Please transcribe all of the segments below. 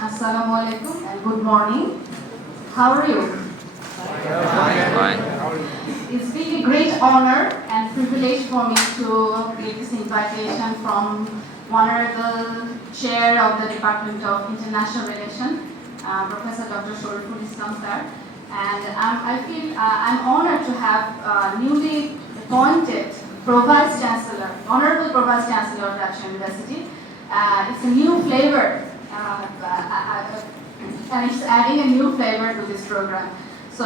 Assalamu alaikum and good morning. How are you? Fine. It's been a great honor and privilege for me to get this invitation from Honorable Chair of the Department of International Relations, Professor Dr. Shariful Islam sir. And I feel I'm honored to have newly appointed Pro-Vice Chancellor, Honorable Pro-Vice Chancellor of Dakshina University. It's a new flavor. And it's adding a new flavor to this program. So,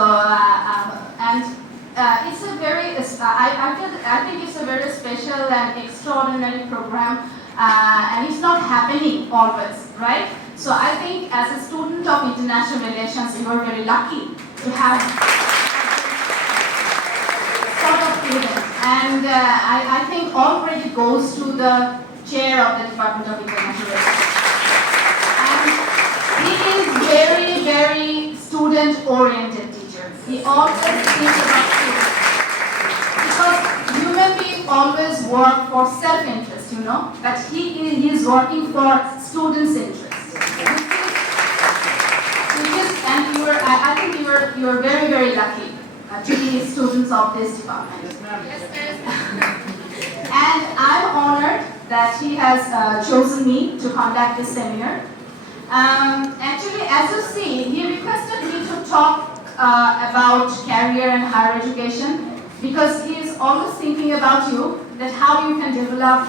it's a very, I think it's a very special and extraordinary program, and it's not happening always, right? So I think as a student of international relations, you are very lucky to have sort of students. And I think all credit goes to the chair of the Department of International Relations. He is very, very student-oriented teacher. He always thinks about students. Because human beings always work for self-interest, you know, but he is working for students' interest. And I think you are very, very lucky to be students of this department. And I'm honored that he has chosen me to conduct this seminar. Actually, as you see, he requested me to talk about career and higher education because he is always thinking about you, that how you can develop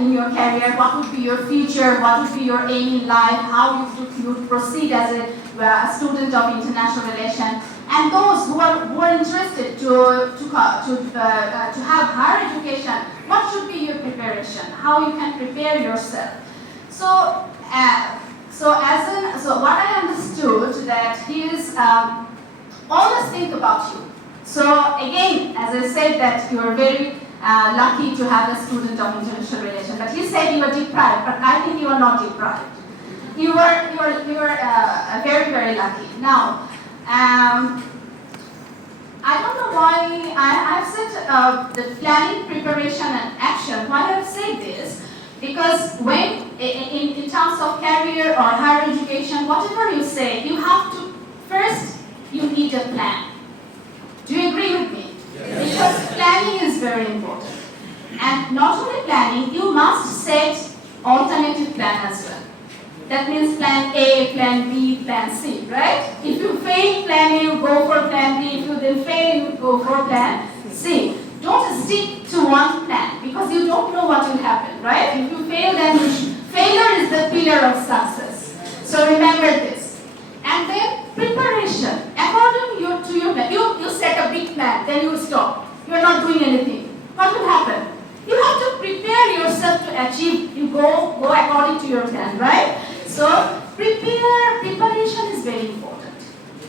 in your career, what would be your future, what would be your aim in life, how you would proceed as a student of international relations. And those who are interested to have higher education, what should be your preparation, how you can prepare yourself. So what I understood that he is always think about you. So again, as I said, that you are very lucky to have a student of international relations. But he said you are deprived, but I think you are not deprived. You are very, very lucky. Now, I don't know why I've said the planning, preparation, and action. Why I've said this? Because when, in terms of career or higher education, whatever you say, you have to, first, you need a plan. Do you agree with me? Yes. Because planning is very important. And not only planning, you must set alternative plan as well. That means plan A, plan B, plan C, right? If you fail plan A, you go for plan B. If you then fail, you go for plan C. Don't stick to one plan because you don't know what will happen, right? If you fail, then failure is the pillar of success. So remember this. And then preparation. According to your plan, you set a big plan, then you stop. You are not doing anything. What will happen? You have to prepare yourself to achieve. You go according to your plan, right? So preparation is very important.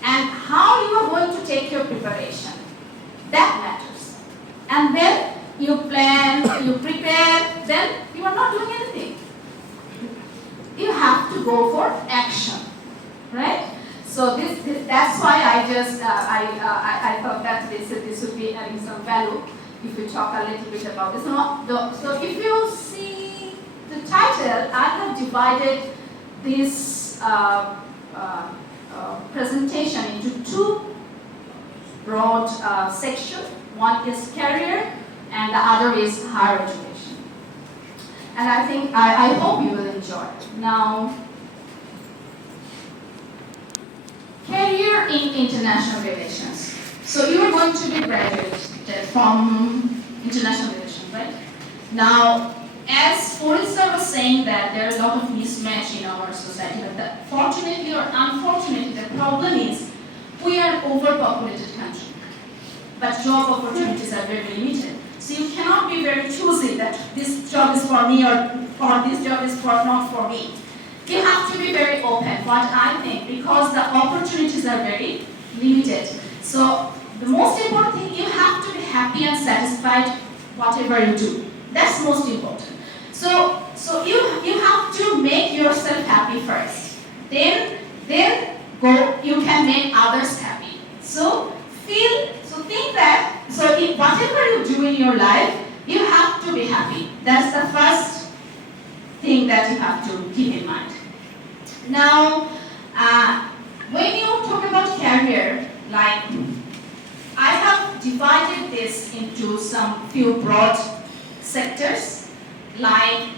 And how you are going to take your preparation, that matters. And then you plan, you prepare, then you are not doing anything. You have to go for action, right? So that's why I just I thought that this would be having some value if we talk a little bit about this. So if you see the title, I have divided this presentation into two broad sections. One is career and the other is higher education. And I hope you will enjoy it. Now, career in international relations. So you are going to be graduated from international relations, right? Now, as Forrester was saying that there is a lot of mismatch in our society, but fortunately or unfortunately, the problem is we are an overpopulated country. But job opportunities are very limited. So you cannot be very choosy that this job is for me or this job is not for me. You have to be very open, what I think, because the opportunities are very limited. So the most important thing, you have to be happy and satisfied whatever you do. That's most important. So you have to make yourself happy first. Then you can make others happy. So think that, if whatever you do in your life, you have to be happy. That's the first thing that you have to keep in mind. Now, when you talk about career, like I have divided this into some few broad sectors, like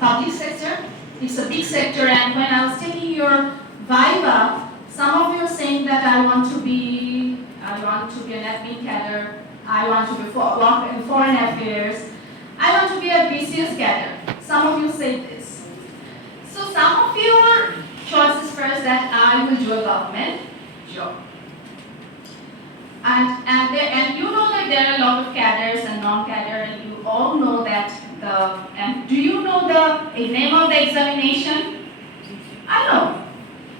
public sector. It's a big sector, and when I was taking your Viva, some of you are saying that I want to be an admin cadre, I want to work in foreign affairs, I want to be a BCS cadre. Some of you say this. So some of your choices first that I will do a government job. And you know that there are a lot of cadres and non-cadre, and you all know that and do you know the name of the examination? I know,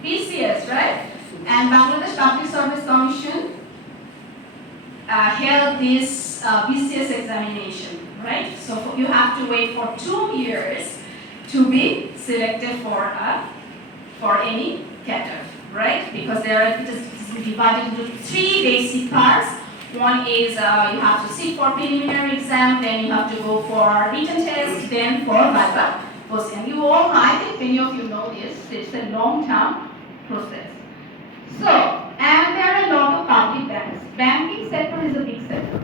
BCS, right? And Bangladesh Public Service Commission held this BCS examination, right? So you have to wait for 2 years to be selected for any cadre, right? Because it is divided into 3 basic parts. One is you have to sit for preliminary exam, then you have to go for written test, then for Viva. And you all, I think many of you know this, it's a long-term process. So, and there are a lot of public banks. Banking sector is a big sector.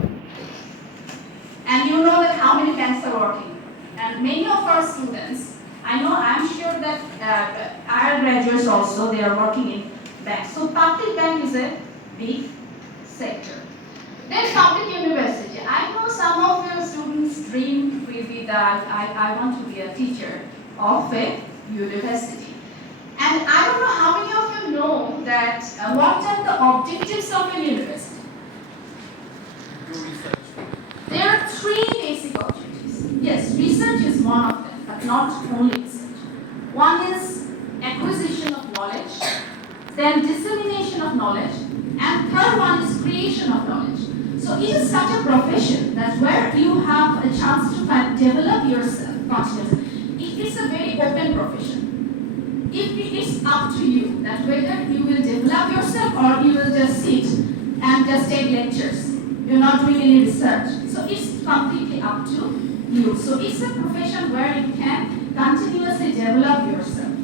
And you know that how many banks are working. And many of our students, I'm sure that our graduates also, they are working in banks. So public bank is a big sector. Then public university. I know some of your students' dream will be that I want to be a teacher of a university. And I don't know how many of you know that what are the objectives of a university? Do research. There are 3 basic objectives. Yes, research is one of them, but not only research. One is acquisition of knowledge, then dissemination of knowledge, and third one is creation of knowledge. So it is such a profession that where you have a chance to develop yourself continuously. It's a very open profession. It's up to you that whether you will develop yourself or you will just sit and just take lectures. You're not doing any research. So it's completely up to you. So it's a profession where you can continuously develop yourself.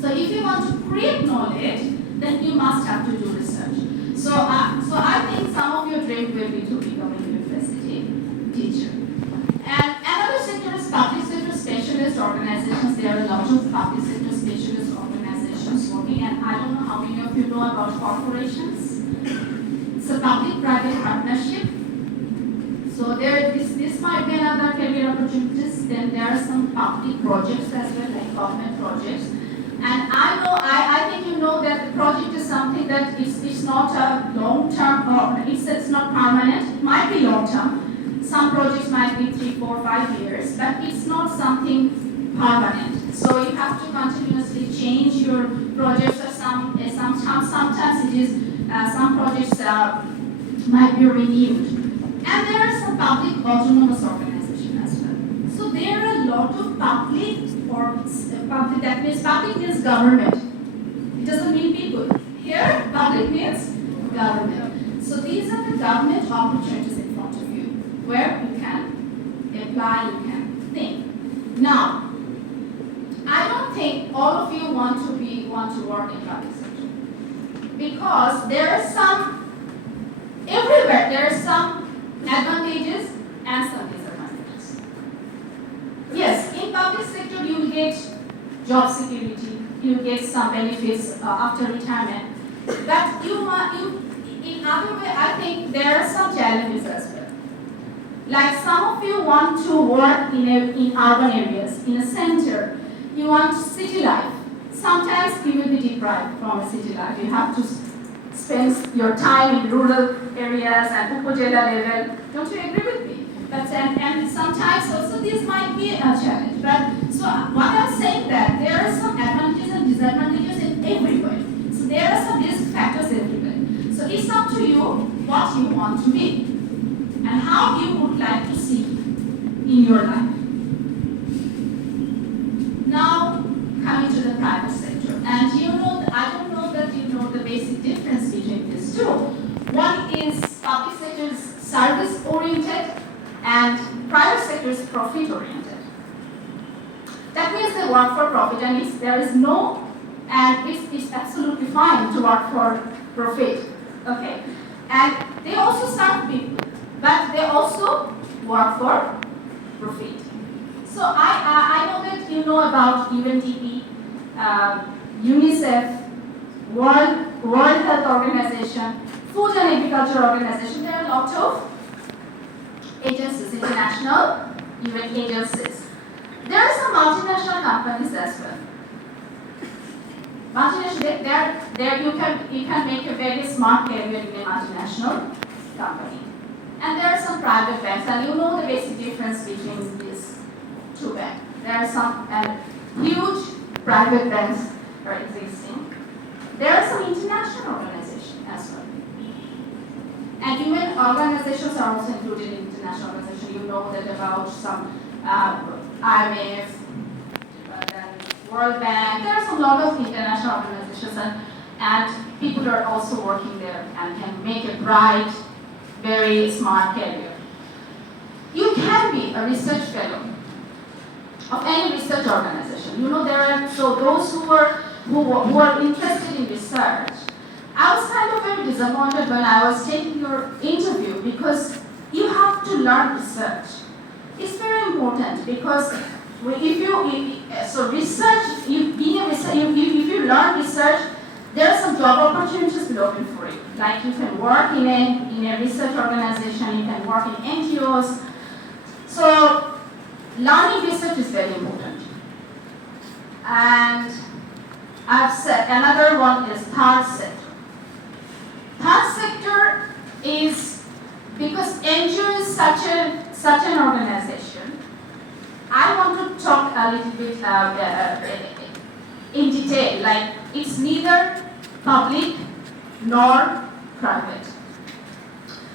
So if you want to create knowledge, then you must have to do research. So I think some of your dream will be to become a university teacher. And another sector is public sector specialist organizations. There are a lot of public sector specialist organizations working, and I don't know how many of you know about corporations. It's a public-private partnership. So this might be another career opportunities. Then there are some public projects as well, like government projects. And I think you know that the project is something that it's not a long-term, or it's not permanent. It might be long-term. Some projects might be 3, 4, 5 years, but it's not something permanent. So you have to continuously change your projects. Or sometimes it is some projects might be renewed. And there are some public autonomous organizations as well. So there are a lot of public, that means public means government. It doesn't mean people. Here, public means government. So these are the government opportunities in front of you, where you can apply, you can think. Now, I don't think all of you want to work in public sector, because there are some, everywhere there are some advantages and some disadvantages. Yes, in public sector you will get job security, you get some benefits after retirement, but in other way I think there are some challenges as well. Like some of you want to work in urban areas, in a center, you want city life. Sometimes you will be deprived from a city life. You have to spend your time in rural areas and upajela level. Don't you agree with me? But and sometimes also this might be a challenge. But so what I'm saying that there are some advantages and disadvantages in everywhere. So there are some risk factors everywhere. So it's up to you what you want to be and how you would like to see in your life. Now coming to the private sector, and I don't know that you know the basic difference between these two. One is public sector is service oriented, and private sector is profit oriented. That means they work for profit, and there is no and it's absolutely fine to work for profit. Okay, and they also serve people, but they also work for profit. So I know that you know about UNDP, UNICEF, World Health Organization, Food and Agriculture Organization. There are a lot of agencies, international UN agencies. There are some multinational companies as well. Multinational, there you can make a very smart career in a multinational company. And there are some private banks, and you know the basic difference between these two banks. There are some huge private banks are existing. There are some international organizations as well. And UN organizations are also included in international organizations. You know that about some IMF, then World Bank. There are some lot of international organizations, and people are also working there and can make a bright, very smart career. You can be a research fellow of any research organization. You know there are those who are interested in research. I was kind of very disappointed when I was taking your interview because you have to learn research. It's very important because if you learn research, there are some job opportunities open for you. Like you can work in a research organization, you can work in NGOs. So learning research is very important. And I've said another one is third sector. Third sector is because NGO is such an organization. I want to talk a little bit in detail. Like it's neither public nor private.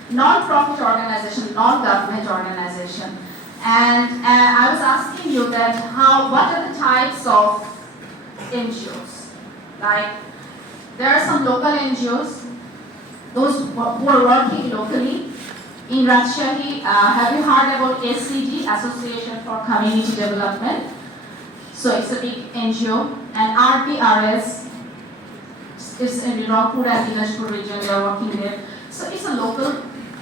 Non-profit organization, non-government organization. And I was asking you that what are the types of NGOs? Like there are some local NGOs, those who are working locally. In Rajshahi, have you heard about ACD, Association for Community Development? So it's a big NGO. And RPRS is in Rampur and Dinajpur region, they are working there. So it's a local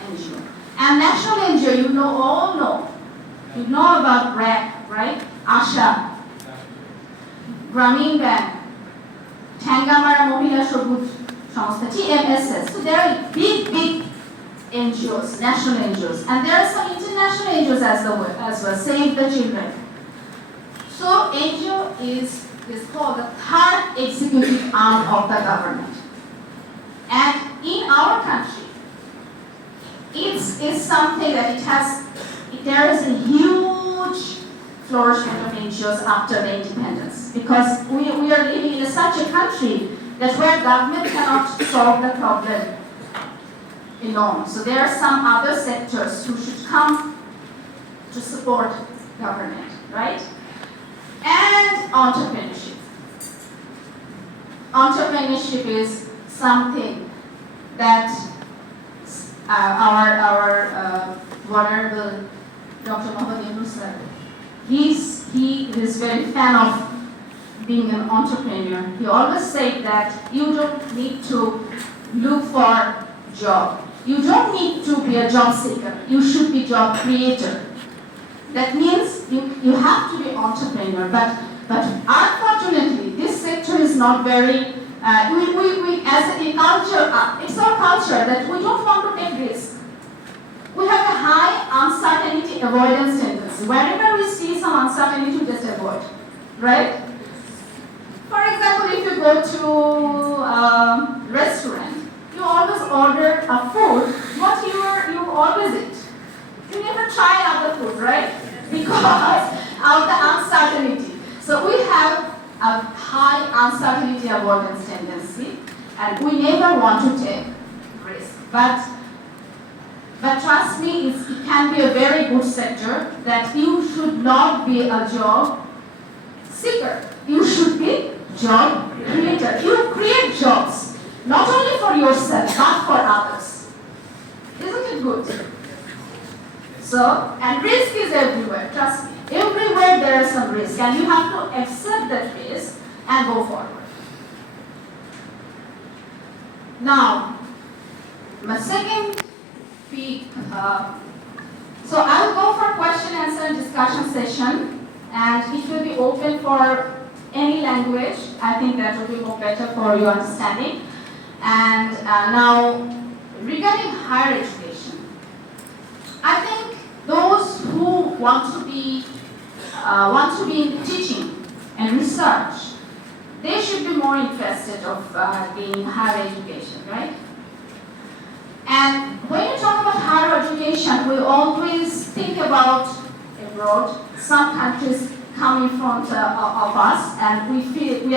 NGO. And national NGO, all know. You know about RAC, right? ASHA, Grameen Bank, Tangamara Mohila Shobut Samstha, TMSS. So there are big NGOs, national NGOs. And there are some international NGOs as well, Save the Children. So NGO is called the third executive arm of the government. And in our country, it's something that there is a huge flourishment of NGOs after the independence. Because we are living in such a country that where government cannot solve the problem alone. So there are some other sectors who should come to support government, right? And entrepreneurship. Entrepreneurship is something that our Honorable Dr. Mohammad sir, he is very fan of being an entrepreneur. He always said that you don't need to look for job. You don't need to be a job seeker. You should be job creator. That means you have to be entrepreneur. But unfortunately, this sector is not very. We as a culture, it's our culture that we don't want to take risks. We have a high uncertainty avoidance tendency. Whenever we see some uncertainty, we just avoid, right? For example, if you go to a restaurant, you always order a food, what you always eat. You never try other food, right? Because of the uncertainty. So we have a high uncertainty avoidance tendency, and we never want to take risk. But trust me, it can be a very good sector that you should not be a job seeker. You should be job creator. You create jobs, not only for yourself, but for others. Isn't it good? So, and risk is everywhere, trust me. Everywhere there is some risk, and you have to accept that risk and go forward. Now, my second week, so I'll go for question, answer, and discussion session, and it will be open for any language. I think that will be more better for your understanding. And now, regarding higher education, I think those who want to be in teaching and research, they should be more interested of gaining higher education, right? And when you talk about higher education, we always think about abroad. Some countries come in front of us, and we feel we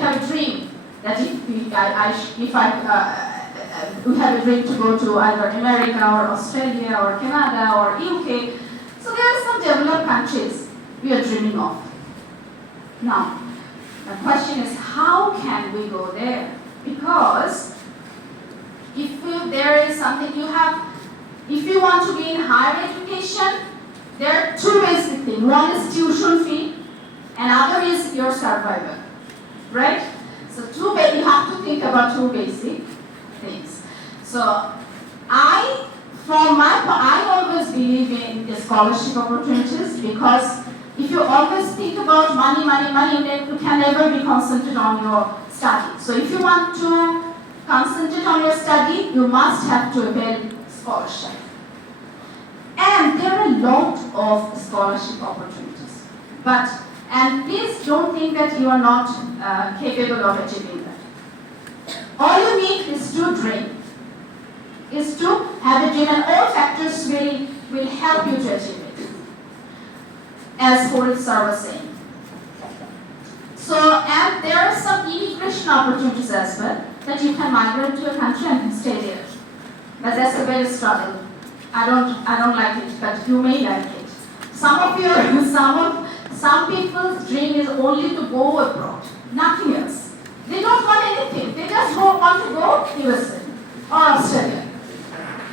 have a dream that if we have a dream to go to either America or Australia or Canada or UK. So there are some developed countries we are dreaming of. Now, the question is, how can we go there? Because if there is something if you want to be in higher education, there are two basic things. One is tuition fee, and other is your survival, right? So you have to think about two basic things. So I always believe in the scholarship opportunities, because if you always think about money, then you can never be concentrated on your study. So if you want to concentrate on your study, you must have to avail scholarship. And there are a lot of scholarship opportunities. And please don't think that you are not capable of achieving that. All you need is to dream, is to have a dream, and all factors will help you to achieve it, as Faraha was saying. So, and there are some immigration opportunities as well, that you can migrate to a country and stay there. But that's a very struggle. I don't like it, but you may like it. Some people's dream is only to go abroad, nothing else. They don't want anything. They just want to go USA or Australia.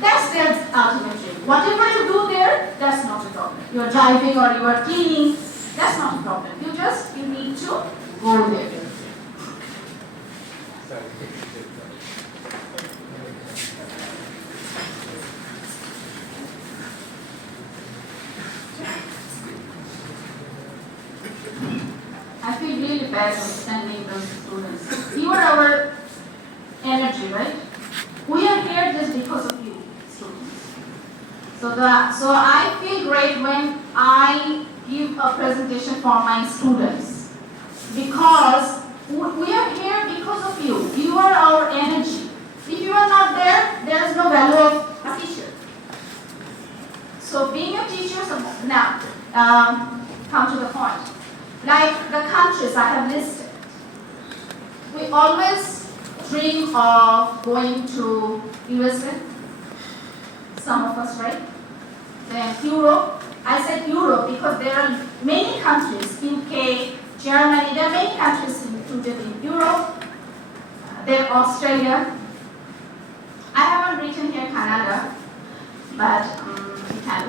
That's their ultimate dream. Whatever you do there, that's not a problem. You are driving or you are cleaning, that's not a problem. You need to go there. I feel really bad sending those students. You are our energy, right? We are here just because of you, students. So I feel great when I give a presentation for my students, because we are here because of you. You are our energy. If you are not there, there is no value of a teacher. So being a teacher, now come to the point. Like the countries I have listed, we always dream of going to USA, some of us, right? Then Europe. I said Europe because there are many countries, UK, Germany, there are many countries included in Europe. Then Australia. I haven't written here Canada, but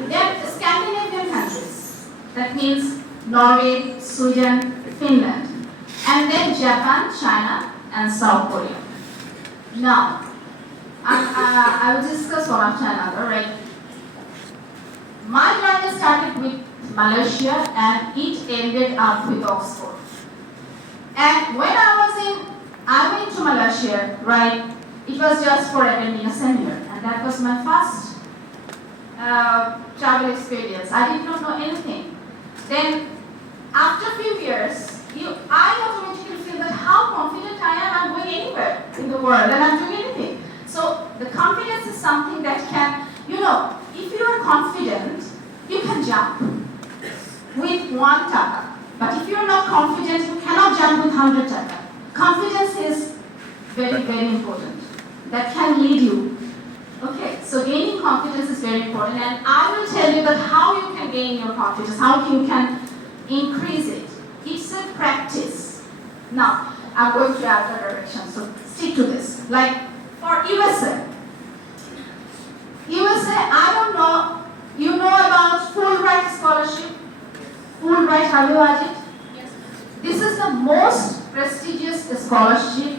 they're Scandinavian countries. That means Norway, Sweden, Finland, and then Japan, China, and South Korea. Now, I will discuss one after another, right? My journey started with Malaysia and it ended up with Oxford. And when I went to Malaysia, right, it was just for attending a seminar, and that was my first travel experience. I did not know anything. Then, after a few years, I automatically feel that how confident I am, I'm going anywhere in the world and I'm doing anything. So the confidence is something that can, if you are confident, you can jump with 1 taka. But if you are not confident, you cannot jump with 100 taka. Confidence is very, very important. That can lead you. Okay, so gaining confidence is very important, and I will tell you that how you can gain your confidence, how you can increase it. It's a practice. Now, I'm going to other direction, so stick to this. Like for USA, I don't know, you know about Fulbright scholarship? Fulbright, have you heard it? Yes. This is the most prestigious scholarship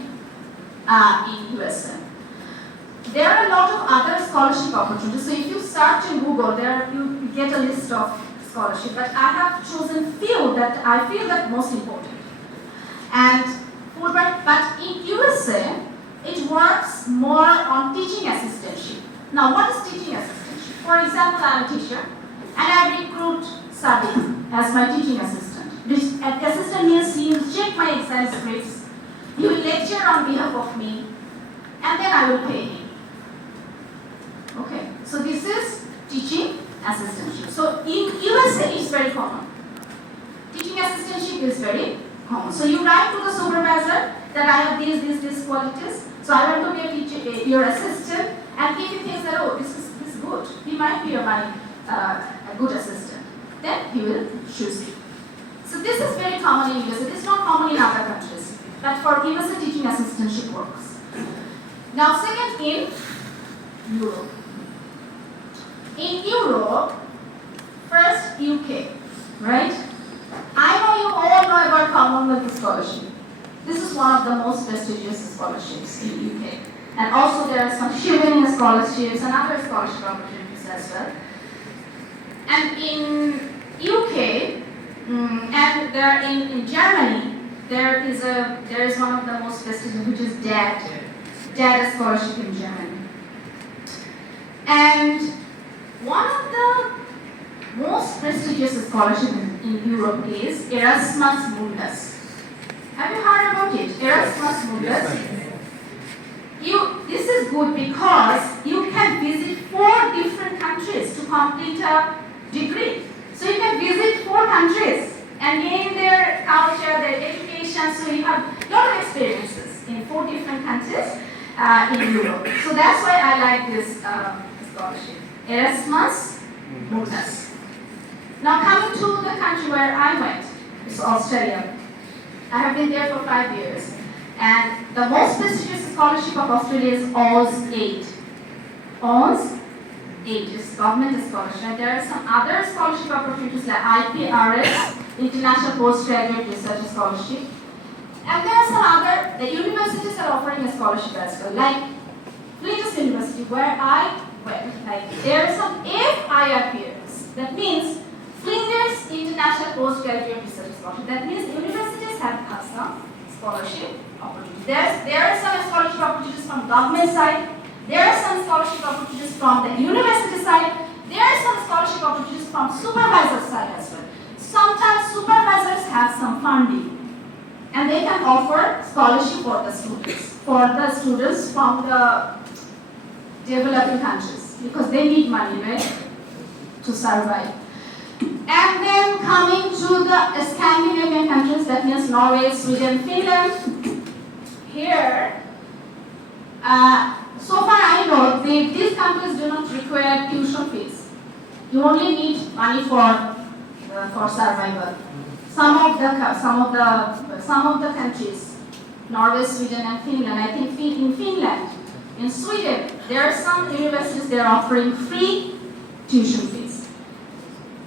in USA. There are a lot of other scholarship opportunities. So if you search in Google, there you get a list of scholarship. But I have chosen few that I feel that most important. And but in USA, it works more on teaching assistantship. Now, what is teaching assistantship? For example, I am a teacher, and I recruit Sabi as my teaching assistant. This assistant means he will check my exam scripts, he will lecture on behalf of me, and then I will pay him. Okay, so this is teaching assistantship. So in USA, it's very common. Teaching assistantship is very common. So you write to the supervisor that I have these qualities. So I want to be a teacher, your assistant, and if he thinks that, oh, this is good, he might be a good assistant, then he will choose you. So this is very common in USA. It is not common in other countries. But for USA, teaching assistantship works. Now, second, in Europe. In Europe, first UK, right? I know you all know about Commonwealth Scholarship. This is one of the most prestigious scholarships in UK. And also there are some Shivering scholarships and other scholarship opportunities as well. And in UK, and there in Germany, there is one of the most prestigious, which is DAD scholarship in Germany. And one of the most prestigious scholarships in Europe is Erasmus Mundus. Have you heard about it? Erasmus Mundus. This is good because you can visit 4 different countries to complete a degree. So you can visit 4 countries and gain their culture, their education. So you have a lot of experiences in 4 different countries in Europe. So that's why I like this scholarship. Erasmus Mundus. Now coming to the country where I went, it's Australia. I have been there for 5 years. And the most prestigious scholarship of Australia is Oz 8. Oz 8 is government scholarship. And there are some other scholarship opportunities like IPRS, International Postgraduate Research Scholarship. And there are some other, the universities are offering a scholarship as well. Like Flinders University, where I went, like there are some FIRPS. That means Flinders International Postgraduate Research Scholarship. That means universities have some scholarship opportunities. There are some scholarship opportunities from government side. There are some scholarship opportunities from the university side. There are some scholarship opportunities from supervisor side as well. Sometimes supervisors have some funding, and they can offer scholarship for the students from the developing countries, because they need money, right, to survive. And then coming to the Scandinavian countries, that means Norway, Sweden, Finland. Here, so far I know, these countries do not require tuition fees. You only need money for survival. Some of the countries, Norway, Sweden, and Finland. I think in Finland, in Sweden, there are some universities they are offering free tuition fees.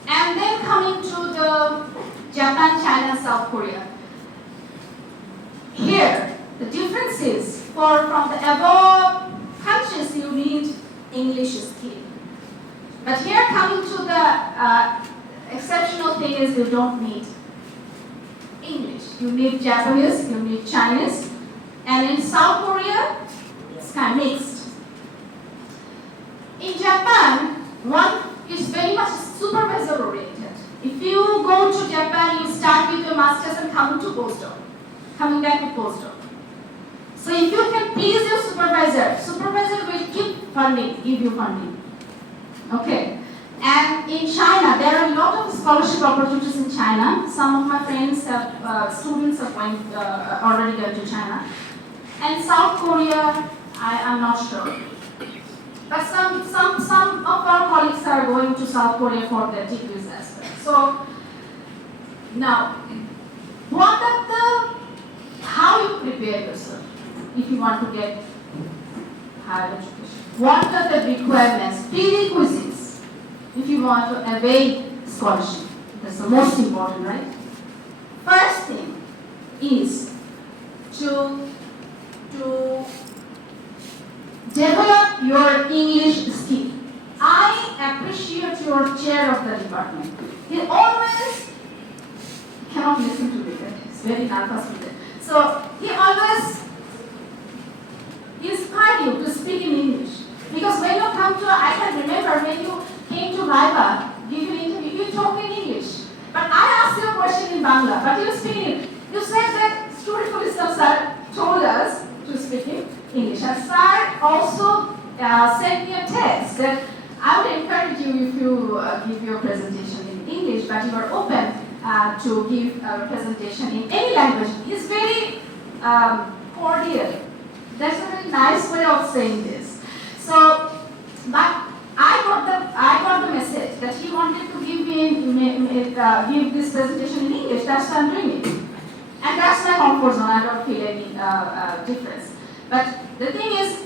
And then coming to the Japan, China, South Korea. Here, the difference is from the above countries, you need English skill. But here, coming to the exceptional thing is you don't need English. You need Japanese, you need Chinese, and in South Korea, it's kind of mixed. In Japan, one is very much supervisor oriented. If you go to Japan, you start with your masters and come to postdoc, coming back with postdoc. So if you can please your supervisor will keep funding, give you funding. Okay. And in China, there are a lot of scholarship opportunities in China. Some of my friends have, students have already gone to China. And South Korea, I'm not sure. But some of our colleagues are going to South Korea for their degrees as well. So, now, how you prepare yourself if you want to get higher education? What are the requirements, prerequisites, if you want to evade scholarship? That's the most important, right? First thing is to develop your English skill. I appreciate your chair of the department. He always cannot listen to me. He's very nervous with it. So he always inspired you to speak in English. Because when you come to, I can remember when you came to Viva, give an interview, you talk in English. But I asked you a question in Bangla, but you speak in. You said that Student Police sir told us to speak in English. And sir also sent me a text that I would encourage you if you give your presentation in English, but you are open to give a presentation in any language. It's very cordial. That's a very nice way of saying this. So, but I got the message that he wanted to give this presentation in English. That's why I'm doing it, and that's my comfort zone. I don't feel any difference. But the thing is,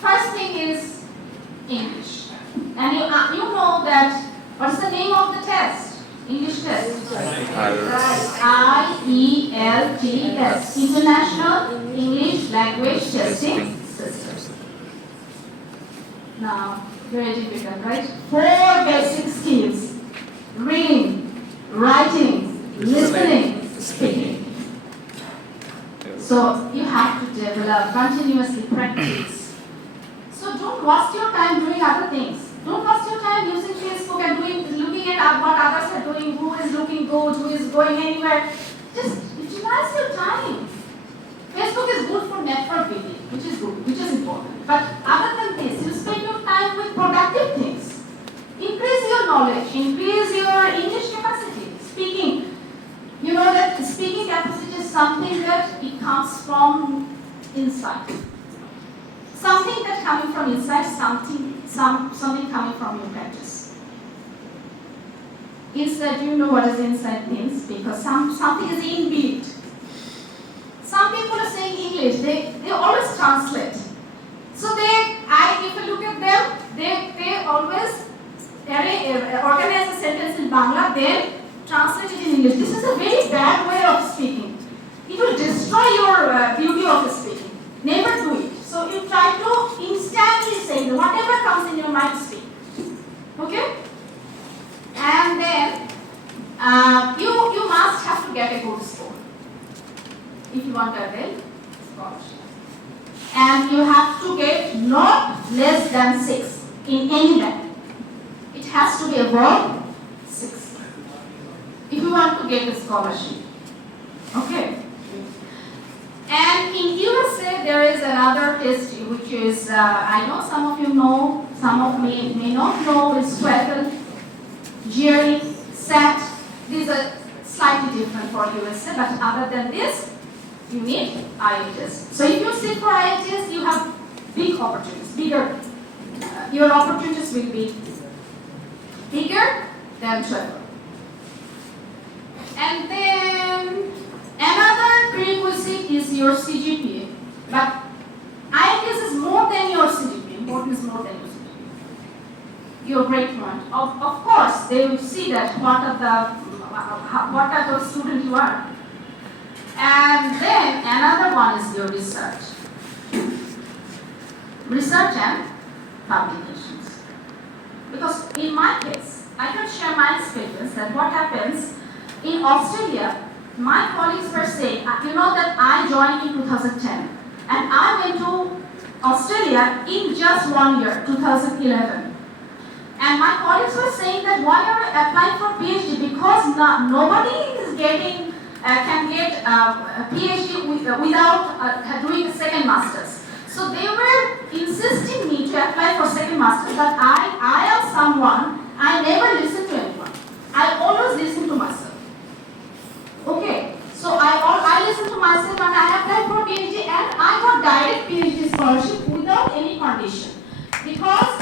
first thing is English, and you know that what's the name of the test? English test. IELTS, International English Language Testing System. Now, very difficult, right? 4 basic skills: reading, writing, listening, speaking. So you have to develop, continuously practice. So don't waste your time doing other things. Don't waste your time using Facebook and looking at what others are doing, who is looking good, who is going anywhere. Just utilize your time. Facebook is good for network building, which is good, which is important. But other than this, you spend your time with productive things. Increase your knowledge, increase your English capacity. Speaking, you know that speaking capacity is something that it comes from inside. Something that coming from inside, something coming from your practice. Inside, you know what is inside means, because something is inbuilt. Some people are saying English, they always translate. So if you look at them, they always organize a sentence in Bangla, then translate it in English. This is a very bad way of speaking. It will destroy your beauty of speaking. Never do it. So you try to instantly say whatever comes in your mind, speak. Okay? And then you must have to get a good score if you want to avail scholarship. And you have to get not less than 6 in any band. It has to be above 6 if you want to get a scholarship. Okay? And in USA, there is another test which is, I know some of you know, some of me may not know, it's TOEFL, GRE, SAT. These are slightly different for USA, but other than this, you need IELTS. So if you sit for IELTS, you have big opportunities, bigger. Your opportunities will be bigger than TOEFL. And then another prerequisite is your CGPA. But IELTS is more than your CGPA. Important is more than your CGPA. Your grade point. Of course, they will see that what type of student you are. And then another one is your research. Research and publications. Because in my case, I can share my experience that what happens in Australia, my colleagues were saying, you know that I joined in 2010 and I went to Australia in just 1 year, 2011. And my colleagues were saying that why are you applying for PhD? Because nobody is can get a PhD without doing a second master's. So they were insisting me to apply for second master's, but I am someone, I never listen to anyone. I always listen to myself. Okay, so I listen to myself and I applied for PhD and I got direct PhD scholarship without any condition. Because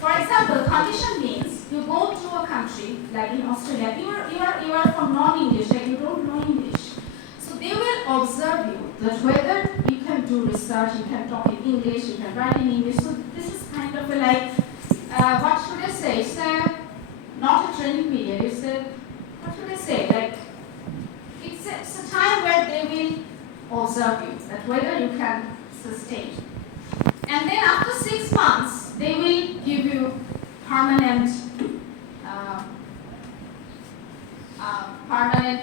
for example, condition means you go to a country like in Australia, you are from non-English, like you don't know English. So they will observe you that whether you can do research, you can talk in English, you can write in English. So this is kind of like, what should I say? It's not a training period. It's what should I say? Like it's a time where they will observe that whether you can sustain. And then after 6 months, they will give you permanent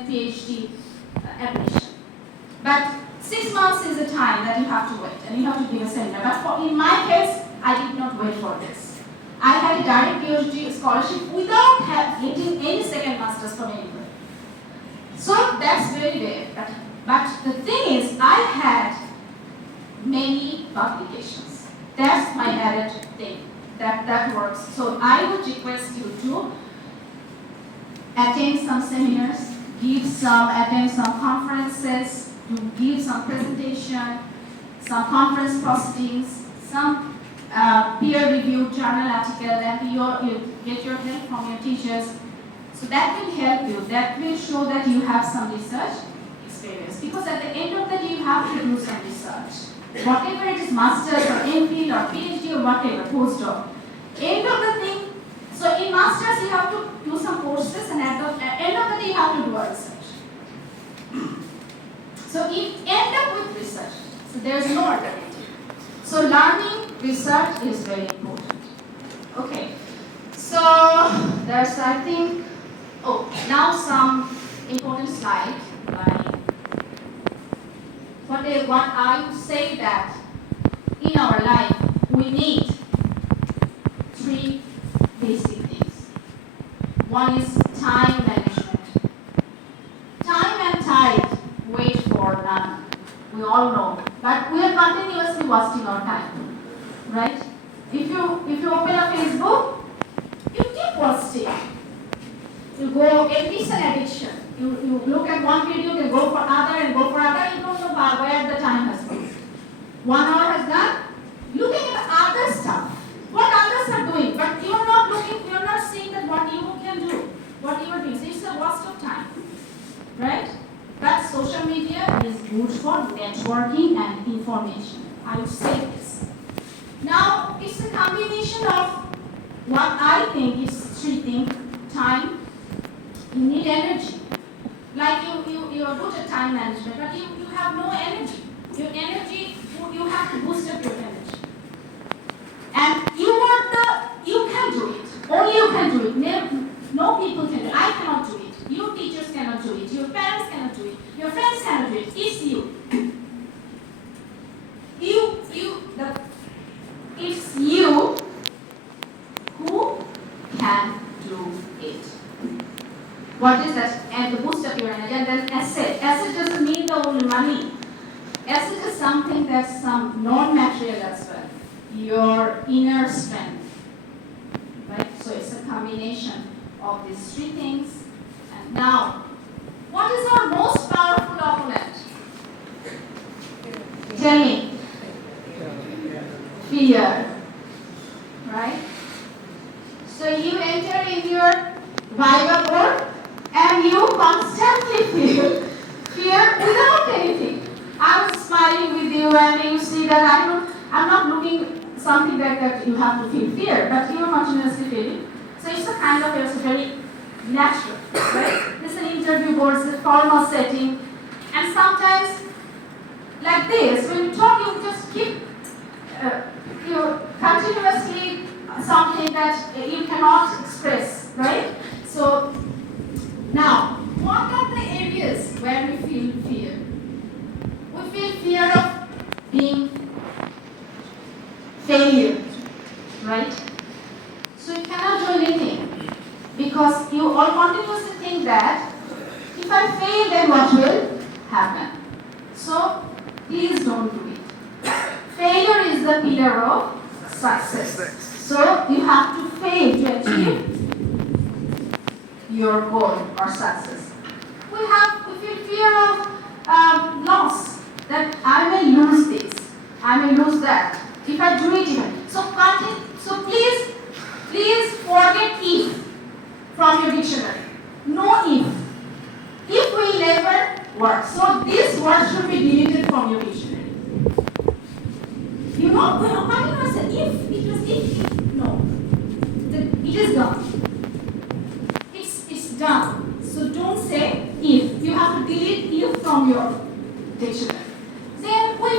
PhD admission. But 6 months is the time that you have to wait, and you have to give a seminar. But in my case, I did not wait for this. I had a direct PhD scholarship without getting any second master's from anywhere. So that's very rare. But the thing is, I had many publications. That's my added thing. That works. So I would request you to attend some seminars, attend some conferences, to give some presentation, some conference proceedings, some peer-reviewed journal article, and you get your help from your teachers. So that will help you. That will show that you have some research experience. Because at the end of the day, you have to do some research. Whatever it is, master's or MPhil or PhD or whatever, postdoc. End of the thing. So in masters, you have to do some courses, and at the end of the day, you have to do a research. So you end up with research. So there is no alternative. So learning research is very important. Okay. So there's, I think, now some important slide. What I would say that in our life we need 3 basic things. One is time management. Time and tide wait for none. We all know. But we are continuously wasting our time. Right? If you open a Facebook, you keep wasting. You go, it's an addiction. You look at one video, you go for other and go for other, you don't know where the time has gone. 1 hour has gone, looking at other stuff, what others are doing, but you're not seeing that what you can do, what you are doing. So it's a waste of time, right? But social media is good for networking and information. I would say this. Now, it's a combination of what I think is 3 things. Time, you need energy. Like you are good at time management, but you have no energy. Your energy, you have to boost up your energy. And you can do it. Only you can do it. No people can do it. I cannot do it. Your teachers cannot do it. Your parents cannot do it. Your friends cannot do it. It's you. It's you who can do it. What is that? And to boost up your energy. And then asset. Asset doesn't mean the only money. Asset is something that's some non-material as well. Your inner strength. Right? So it's a combination of these 3 things. And now, what is our most powerful opponent? Tell me. Fear. Right? So you enter in your Viva board and you constantly feel fear without anything. I'm smiling with you and you see that I'm not looking something like that you have to feel fear, but you are continuously feeling. So it's a kind of, it's very natural, right? It's an interview board, it's a formal setting, and sometimes like this, when you talk, you just keep continuously something that you cannot express, right? So now, what are the areas where we feel fear? We feel fear of being failure, right? So you cannot do anything because you all continuously think that if I fail, then what will happen? So please don't do it. Failure is the pillar of success. So you have to fail to achieve your goal or success. We feel fear of loss, that I may lose this, I may lose that, if I do it even. So please forget if from your dictionary. No if. If will never work. So this word should be deleted from your dictionary. You know, when I said if, it was if, no. It is gone. It's done. So don't say if. You have to delete if from your dictionary. Then we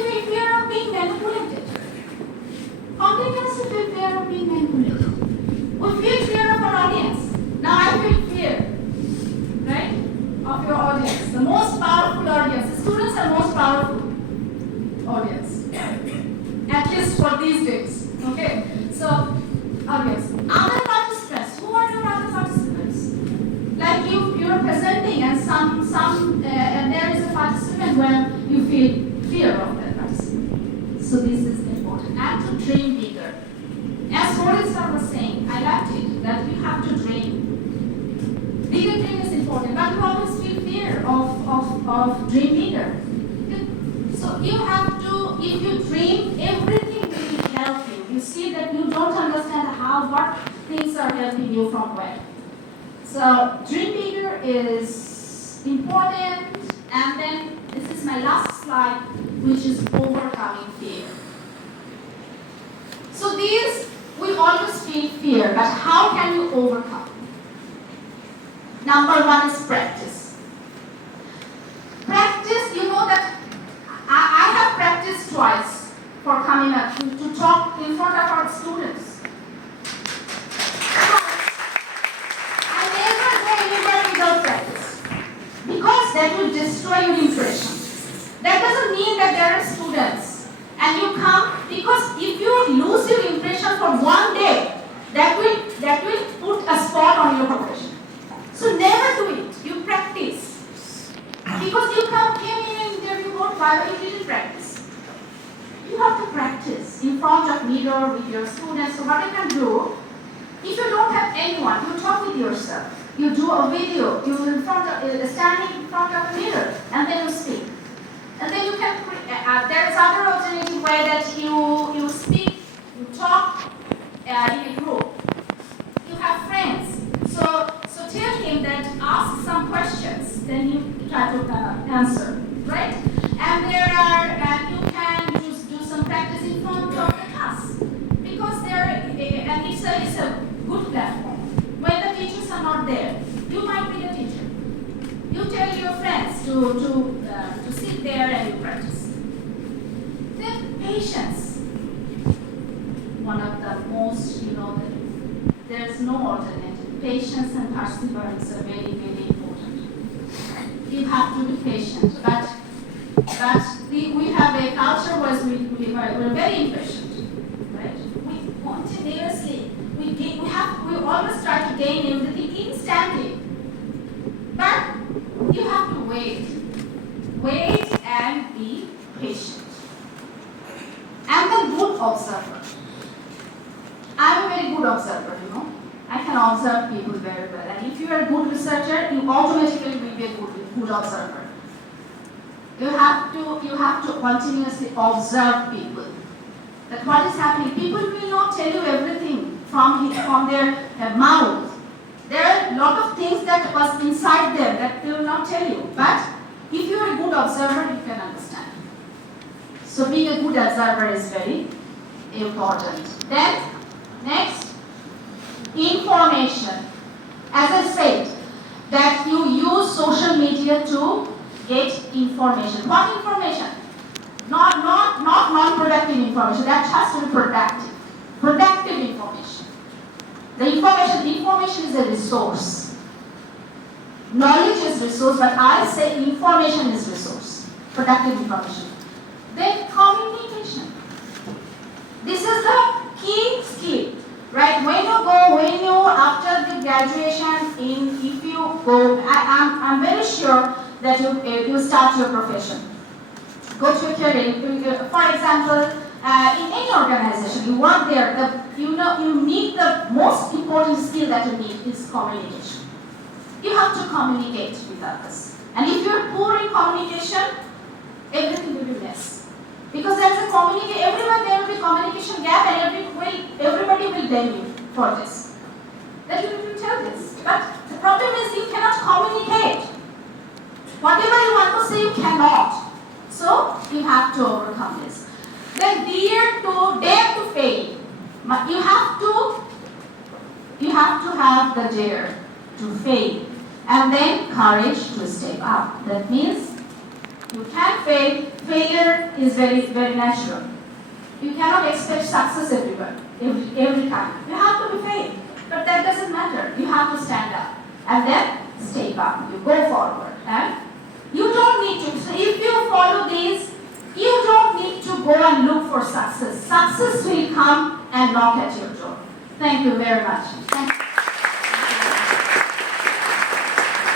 are presenting and and there is a participant where you feel fear of that person. So this is important. And to dream bigger. As Forrester was saying, I liked it, that you have to dream. Bigger dream is important, but you always feel fear of dream bigger. So you have to, if you dream, everything will help you. You see that you don't understand what things are helping you from where. So dream bigger is important, and then this is my last slide, which is overcoming fear. So these, we always feel fear, but how can you overcome? Number one is practice. Practice, you know that I have practiced twice for coming up to talk in front of our students. I never go anywhere without practice, because that will destroy your impression. That doesn't mean that there are students and you come, because if you lose your impression for one day, that will put a spot on your profession. So never do it. You practice. Because you came in and there you got why you didn't practice. You have to practice in front of mirror with your students. So what you can do, if you don't have anyone, you talk with yourself. You do a video. You standing in front of a mirror, and then you speak. And then you can. There is other alternative way that you speak, you talk in a group. You have friends. So tell him that ask some questions. Then you try to answer, right? And you can do some practice in front of the class, because and it's a good platform. When the teachers are not there, you might be the teacher. You tell your friends to sit there and you practice. Then patience. One of the most, there's no alternative. Patience and perseverance are very, very important. You have to be patient, but we have a culture where we're very impatient, right? We continuously we always try to gain everything instantly, but you have to wait and be patient. I'm a good observer. I'm a very good observer, I can observe people very well. And if you are a good researcher, you automatically will be a good observer. You have to continuously observe people. That what is happening. People will not tell you everything from their mouth. There are a lot of things that was inside them that they will not tell you. But if you are a good observer, you can understand. So being a good observer is very important. Then, next, information. As I said, that you use social media to get information. What information? Not non-productive information. That has to be productive. Productive information. The information is a resource. Knowledge is resource, but I say information is resource. Productive information. Then communication. This is the key skill. Right, after the graduation, if you go, I'm very sure that you start your profession. Go to a career. For example, in any organization, you work there. You need the most important skill that you need is communication. You have to communicate with others, and if you're poor in communication, everything will be mess. Because there will be communication gap, and everybody will blame you for this. That you will tell this. But the problem is you cannot communicate. Whatever you want to say, you cannot. So you have to overcome this. Then dare to fail. You have to have the dare to fail, and then courage to step up. That means you can fail. Failure is very, very natural. You cannot expect success everywhere, every time. You have to be failed, but that doesn't matter. You have to stand up and then step up. You go forward, and you don't need to. So if you follow these, you don't need to go and look for success. Success will come and knock at your door. Thank you very much. Thank you.